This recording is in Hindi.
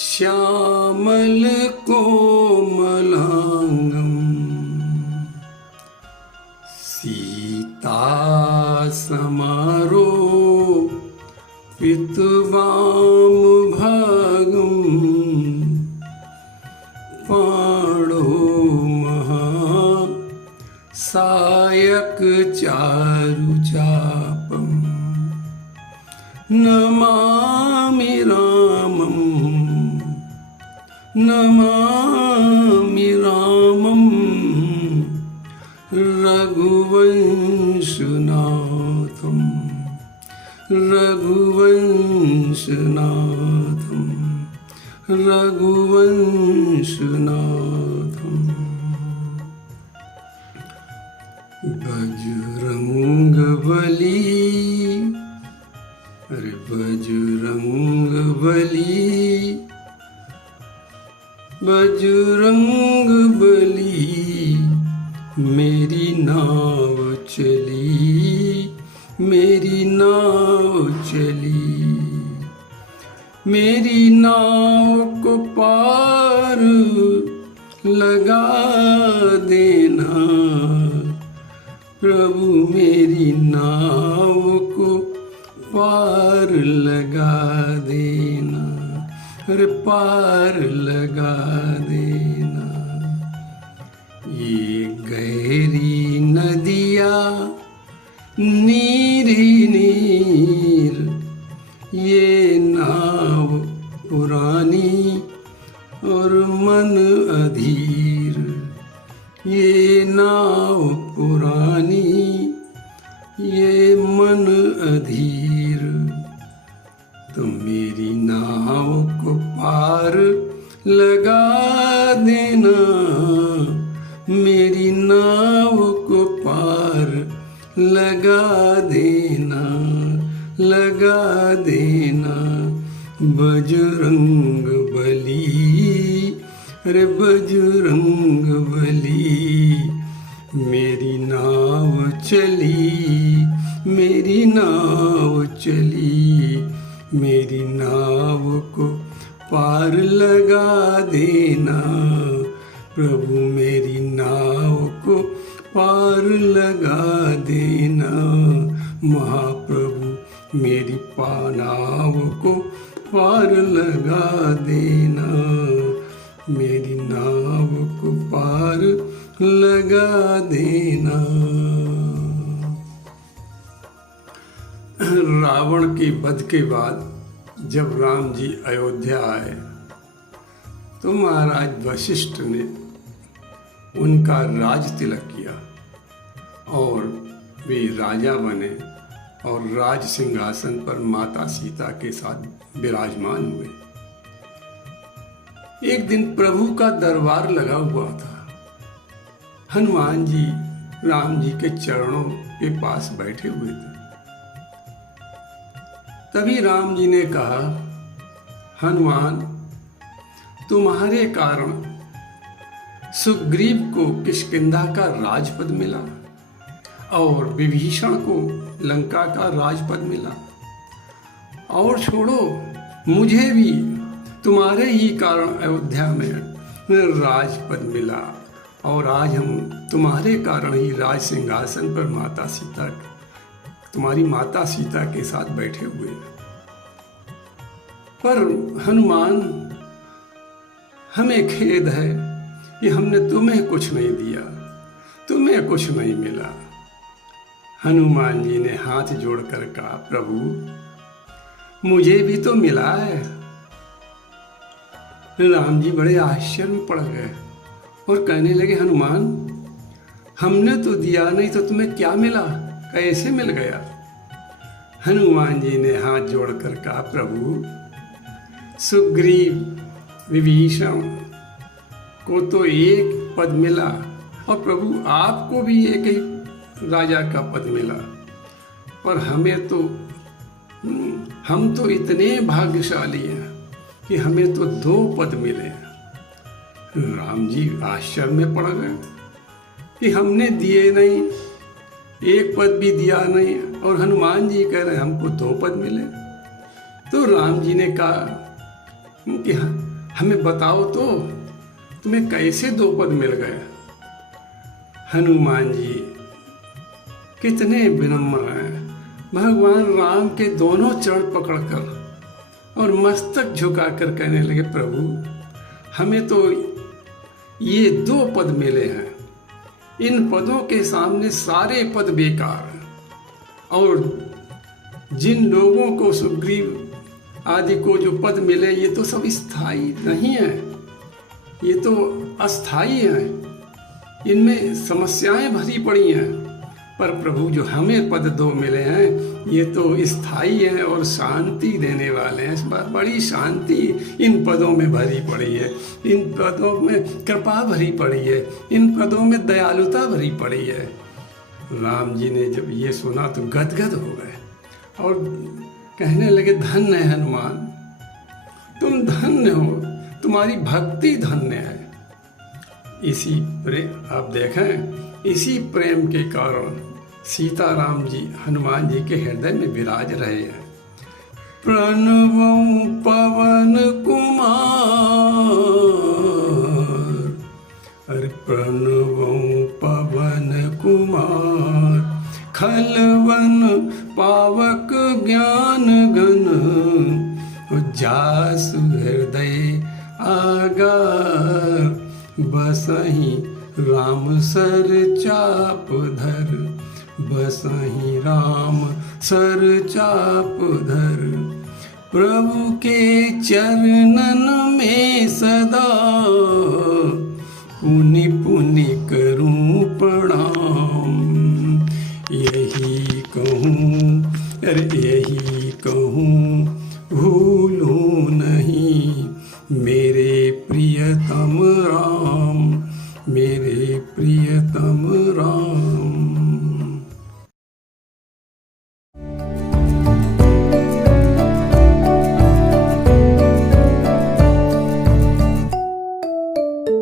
श्यामल कोमलांगं सीता समारोपितवामभागं पाणो महासायकचारुचापं नमामि रामं रघुवंशनाथं बजरंगबली अरे बजरंगबली मेरी नाव चली मेरी नाव को पार लगा देना प्रभु मेरी नाव को पार लगा देना अरे पार लगा देना। ये गहरी नदिया नीरी नीर ये नाव पुरानी और मन अधीर ये नाव पुरानी ये मन अधीर तो मेरी नाव को पार लगा देना मेरी नाव को पार लगा देना बजरंगबली अरे बजरंगबली मेरी नाव चली मेरी नाव को पार लगा देना प्रभु मेरी नाव को पार लगा देना महाप्रभु मेरी नाव को पार लगा देना मेरी नाव को पार लगा देना। रावण के वध के बाद जब राम जी अयोध्या आए तो महाराज वशिष्ठ ने उनका राज तिलक किया और वे राजा बने और राज सिंहासन पर माता सीता के साथ विराजमान हुए। एक दिन प्रभु का दरबार लगा हुआ था। हनुमान जी राम जी के चरणों के पास बैठे हुए थे। तभी राम जी ने कहा, हनुमान तुम्हारे कारण सुग्रीव को किष्किंधा का राजपद मिला और विभीषण को लंका का राजपद मिला और छोड़ो मुझे भी तुम्हारे ही कारण अयोध्या में राजपद मिला और आज हम तुम्हारे कारण ही राज सिंहासन पर तुम्हारी माता सीता के साथ बैठे हुए। पर हनुमान हमें खेद है कि हमने तुम्हें कुछ नहीं दिया, तुम्हें कुछ नहीं मिला। हनुमान जी ने हाथ जोड़कर कहा, प्रभु मुझे भी तो मिला है। राम जी बड़े आश्चर्य में पड़ गए और कहने लगे, हनुमान हमने तो दिया नहीं तो तुम्हें क्या मिला, कैसे मिल गया। हनुमान जी ने हाथ जोड़कर कहा, प्रभु सुग्रीव विभीषण को तो एक पद मिला और प्रभु आपको भी एक ही राजा का पद मिला, पर हम तो इतने भाग्यशाली हैं कि हमें तो 2 पद मिले। राम जी आश्चर्य में पड़ गए कि हमने दिए नहीं, एक पद भी दिया नहीं और हनुमान जी कह रहे हमको 2 पद मिले। तो राम जी ने कहा, कि हमें बताओ तो तुम्हें कैसे 2 पद मिल गए। हनुमान जी कितने विनम्र हैं। भगवान राम के दोनों चरण पकड़कर और मस्तक झुकाकर कहने लगे, प्रभु हमें तो ये 2 पद मिले हैं, इन पदों के सामने सारे पद बेकार हैं। और जिन लोगों को सुग्रीव आदि को जो पद मिले ये तो सब स्थायी नहीं है, ये तो अस्थाई हैं, इनमें समस्याएं भरी पड़ी हैं। पर प्रभु जो हमें पद 2 मिले हैं ये तो स्थायी हैं और शांति देने वाले हैं। बड़ी शांति इन पदों में भरी पड़ी है, इन पदों में कृपा भरी पड़ी है, इन पदों में दयालुता भरी पड़ी है। राम जी ने जब ये सुना तो गदगद हो गए और कहने लगे, धन्य है हनुमान, तुम धन्य हो, तुम्हारी भक्ति धन्य है। इसी प्रेम आप देखें, इसी प्रेम के कारण सीताराम जी हनुमान जी के हृदय में विराज रहे हैं। प्रणवं पवन कुमार, अरे प्रणवं पवन कुमार, खलवन पावक ज्ञान गण, जासु हृदय आगार, बसहि राम सर चाप धर, बसहि राम सर चाप धर, प्रभु के चरणन में सदा, पुनि पुनि करूं प्रणाम। यही कहूँ, अरे यही कहूँ, भूलूं नहीं मेरे प्रियतम राम, मेरे प्रियतम